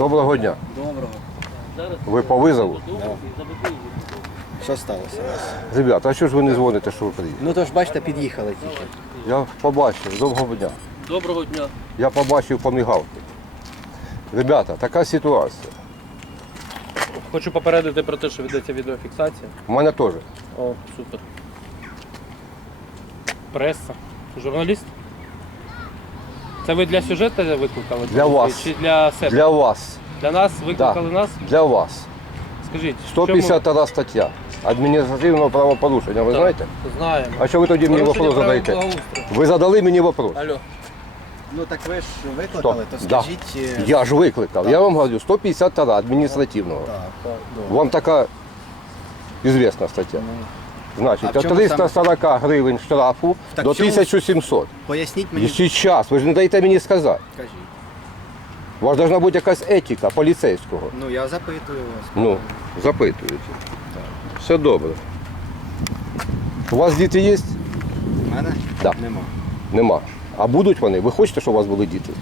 Доброго дня. Доброго. Ви по визову? Що сталося у вас? Ребята, а що ж ви не дзвоните, що ви приїхали? Ну то ж бачите, під'їхали тільки. Я побачив, доброго дня. Доброго дня. Я побачив по мігалки. Ребята, така ситуація. Хочу попередити про те, що ведеться відеофіксація. У мене теж. О, супер. Преса. Журналіст? Це ви для сюжету викликали? Для вас. Чи для себе? Для вас. Для нас викликали нас? Для вас. Скажіть. в 152 стаття адміністративного правопорушення. Ви чому- знаєте? Знаємо. А що ви тоді мені вопрос задаєте? Ви задали мені вопрос. Алло. Ну так ви ж викликали, Хто? то скажіть. е, Я ж викликав. Я вам говорю, 152 адміністративного. Так, так. Вам така известна стаття. Значить, А в чому 340 гривень штрафу Так до в чому- 1700. Поясніть І мені, зараз, ви ж не даєте мені сказати. скажіть. У вас повинна бути якась етика поліцейського. Ну я запитую вас. Ну, запитуєте. Все добре. У вас діти є? У мене? Да. Нема. Нема. А будуть вони? Ви хочете, щоб у вас були діти?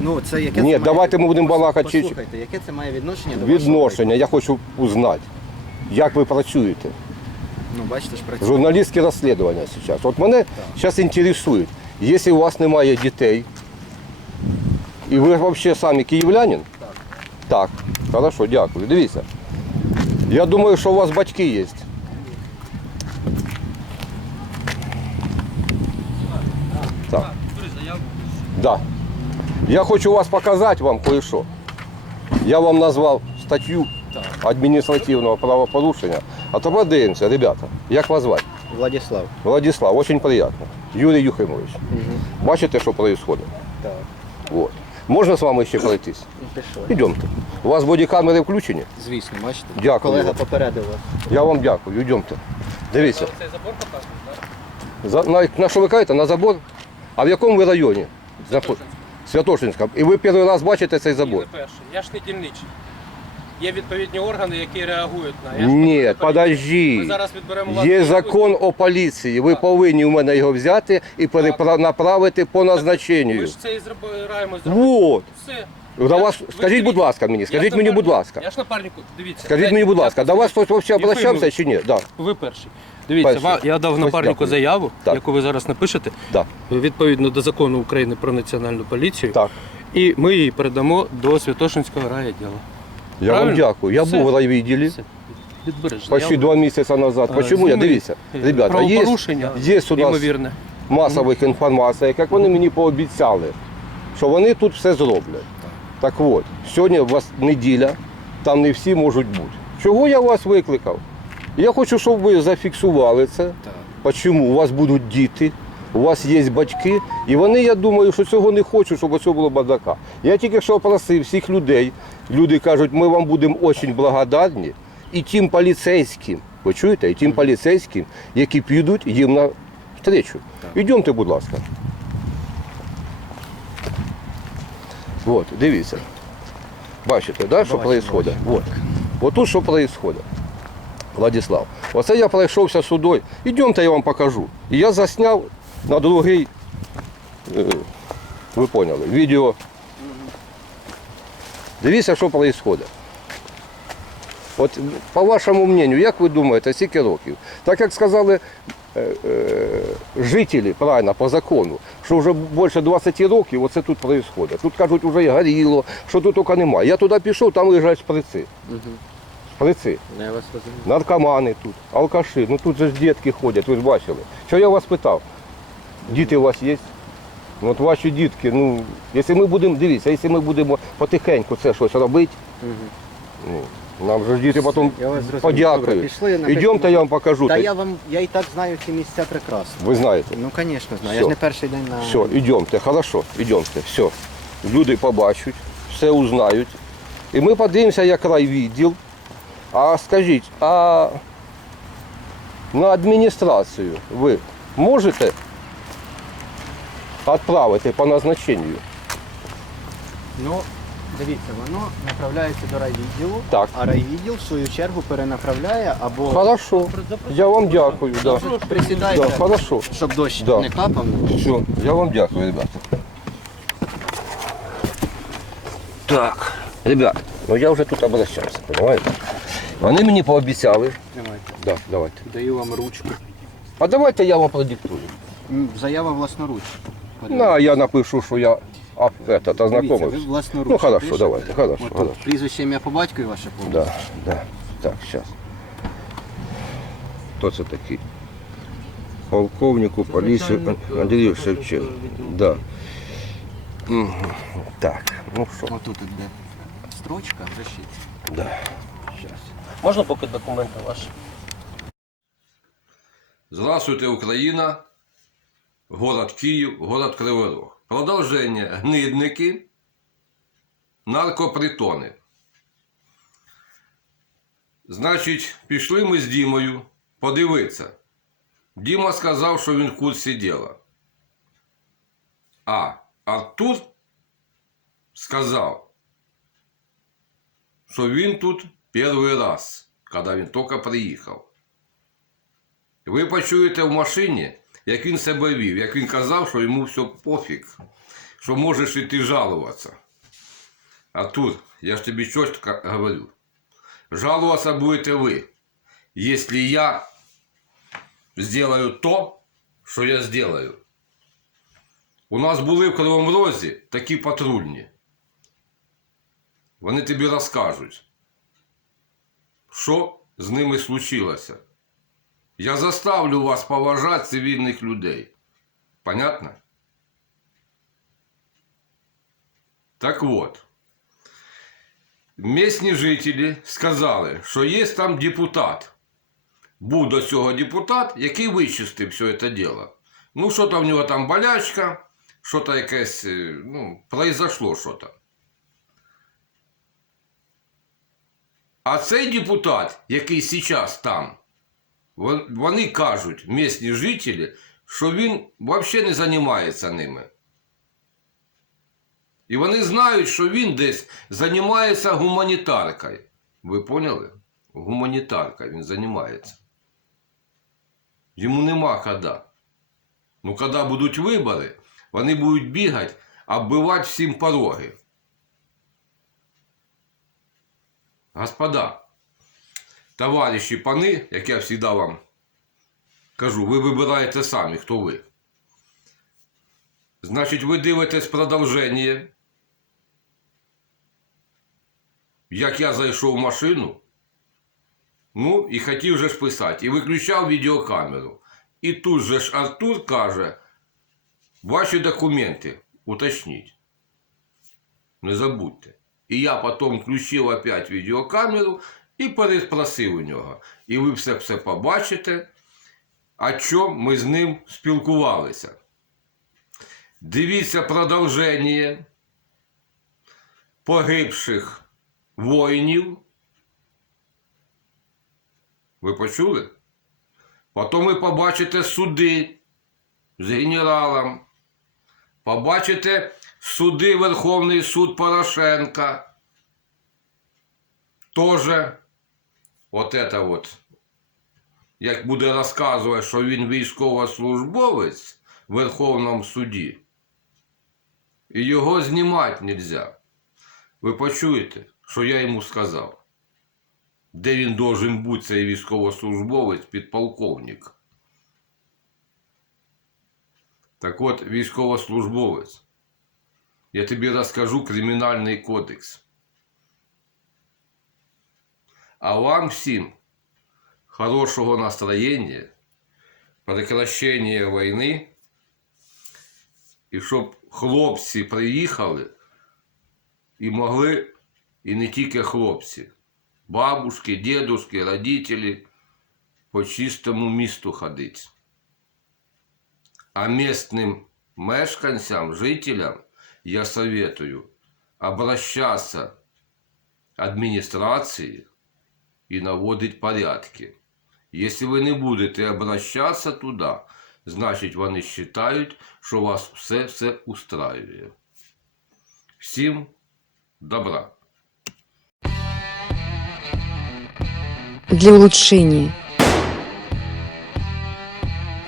Ну це яке Ні, це давайте ми будемо балакати чи- Послухайте, яке це має відношення до вашого Відношення. Я хочу узнати, як ви працюєте. Ну бачите ж працює. Журналістське розслідування зараз. От мене зараз інтересують, якщо у вас немає дітей, і ви взагалі самі київлянин? Так. Так, хорошо, дякую. Дивіться. Я думаю, що у вас батьки є. Так. Да. Я хочу вас показати вам кое-що. Я вам назвав статтю адміністративного правопорушення. А тепер дивимося, ребята, як вас звати? Владислав. Владислав, очень приятно. Юрій Юхимович. Бачите, що відбувається? Так. Вот. Можна з вами ще пройтись? Йдемте. У вас бодікамери включені? Звісно, бачите? Дякую. Колега попередив вас. Я вам дякую, йдемте. Дивіться. Цей забор показує, так? На, на що ви кажете? На забор? А в якому ви районі? Святошинська. І ви перший раз бачите цей Ні, забор? не перший. Я ж не дільничий. Є відповідні органи, які реагують на. Я ж Ні, не подожди. Ми зараз відберемо вас Є закон о поліції. Ви повинні у мене його взяти і перенаправити по Ми назначенню. ж це і збираємо зробити. Вот. Все. До Я- вас, ви скажіть, дивіться, будь ласка, мені, я скажіть мені, будь ласка. Я ж напарнику, дивіться. Скажіть мені, будь ласка, до вас хтось взагалі обращався чи ні? Да. Ви перший. Дивіться, Перший. ва- я дав Ось напарнику дякую. заяву, Так. яку ви зараз напишете, Да. відповідно до закону України про національну поліцію. Так. І ми її передамо до Святошинського райвідділу. Я вам Правильно? дякую. Я Все. був у райвідділі Все. Почти два місяці назад. Е, Почему? Я зніми, дивіться, е, ребята, є, правопорушення, є у нас Ймовірне. масових інформацій, як вони мені пообіцяли, що вони тут все зроблять. Так от, сьогодні у вас неділя, там не всі можуть бути. Чого я вас викликав? Я хочу, щоб ви зафіксували це. Чому? У вас будуть діти, у вас є батьки, і вони, я думаю, що цього не хочуть, щоб оцього було бардака. Я тільки що просив всіх людей. Люди кажуть, ми вам будемо дуже благодарні. І тим поліцейським, ви чуєте, і тим поліцейським, які підуть їм на встречу. Ідемте, будь ласка. От, дивіться. Бачите, да, що відбувається? Вот. От тут що відбувається. Владислав. Оце я пройшовся сюди. Ідемте, я вам покажу. І я засняв на другий, е, ви поняли, відео. Дивіться, що відбувається. От по вашому мнению, як ви думаєте, скільки років? Так як сказали е, е, жителі, правильно, по закону, що вже більше 20 років оце тут відбувається. Тут кажуть, вже і горіло, що тут тільки немає. Я туди пішов, там лежать шприци. Шприци. Я вас. Наркомани тут, алкаші, ну тут же ж дітки ходять, ви ж бачили. Що я вас питав? Діти у вас є? Ну, от ваші дітки, ну, якщо ми будемо, дивіться, якщо ми будемо потихеньку це щось робити, ну, нам же ж діти потім Я вас зрозумів. Добре, подякують. пішли, напишемо. Ідемте, я вам покажу. Та я вам я і так знаю ці місця прекрасно. Ви знаєте. Ну, звісно, знаю. Я ж не перший день на Все, йдемте, хорошо, йдемте, все. Люди побачать, все узнають. І ми подивимося, як райвідділ. А скажіть, а на адміністрацію ви можете відправити по назначенню? Ну, дивіться, воно направляється до райвідділу, Так. а райвідділ в свою чергу перенаправляє або Хорошо. Я вам дякую. Да. присідайте, Да, хорошо. щоб дощ Да. не капав. Все, я вам дякую, ребята. Так, Ребят, ну я вже тут обращався, розумієте? Вони мені пообіцяли. Тримайте. Да, давайте. Даю вам ручку. А давайте я вам продиктую. М, Заява власноруч. На, я напишу, що я а, этот, Дивіться, ви ознакомився. власноруч. Ну, хорошо, пишете. давайте, хорошо, От тут хорошо. Прізвище ім'я по батькові ваше повністю. Да, да. Так, зараз. Хто це такий? Полковнику поліції Андрію Шевченко. Да. Мгм. Так, ну що, Отут іде строчка, решіть. да. Щас. Можна поки документи ваші? Здравствуйте, Украина. Город Киев, город Кривий Рог. Продовження гнидники, наркопритони. Значить, пішли ми з Дімою подивитися. Діма сказав, що він в курсі діла. А Артур сказав, що він тут перший раз, коли він тільки приїхав. Ви почуєте в машині, як він себе вів, як він казав, що йому все пофіг, що можеш іти жалуватися. А тут, я ж тобі чітко говорю, жалуватися будете ви, якщо я сделаю то, що я сделаю. У нас були в Кривому Розі такі патрульні. Вони тобі розкажуть, що з ними случилося. Я заставлю вас поважать цивільних людей. Понятно? Так от. Місні жителі сказали, що є там депутат. Був до цього депутат, який вичистив все це діло. Ну, що то в нього там болячка, що то якесь, е, ну, произошло що то. А цей депутат, який зараз там, Вони кажуть, місні жителі, що він взагалі не займається ними. І вони знають, що він десь займається гуманітаркою. Ви поняли? Гуманітаркою він займається. Йому нема кода. Ну, коли будуть вибори, вони будуть бігати, оббивати всім пороги. Господа, товариші пани, як я завжди вам кажу, ви вибираєте самі, хто ви. Значить, ви дивитесь продовження. Як я зайшов в машину, ну і хотів же ж писати, і виключав відеокамеру. І тут же ж Артур каже, ваші документи уточніть. Не забудьте. І я потім включив опять відеокамеру і переспросив у нього. І ви все все побачите, о чому ми з ним спілкувалися. Дивіться продовження погибших воїнів. Ви почули? Потім ви побачите суди з генералом. Побачите суди Верховний суд Порошенка. Тоже от это от, як буде розказувати, що він військовослужбовець в Верховному суді, і його знімати не можна. Ви почуєте, що я йому сказав? Де він должен бути цей військовослужбовець, підполковник? Так от, військовослужбовець. Я тобі розкажу кримінальний кодекс. А вам всім хорошого настроєння, прекращення війни, і щоб хлопці приїхали і могли, і не тільки хлопці, бабушки, дедушки, родителі по чистому місту ходити. А місцевим мешканцям, жителям я советую обращаться администрации и наводить порядки. Если ви не будете обращатися туди, значить вони вважають, що вас все все устраює. Всім добра! для улучшения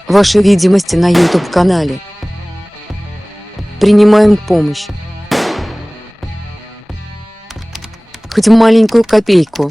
вашей видимости на YouTube-канале. Принимаем помощь. хоть маленькую копейку.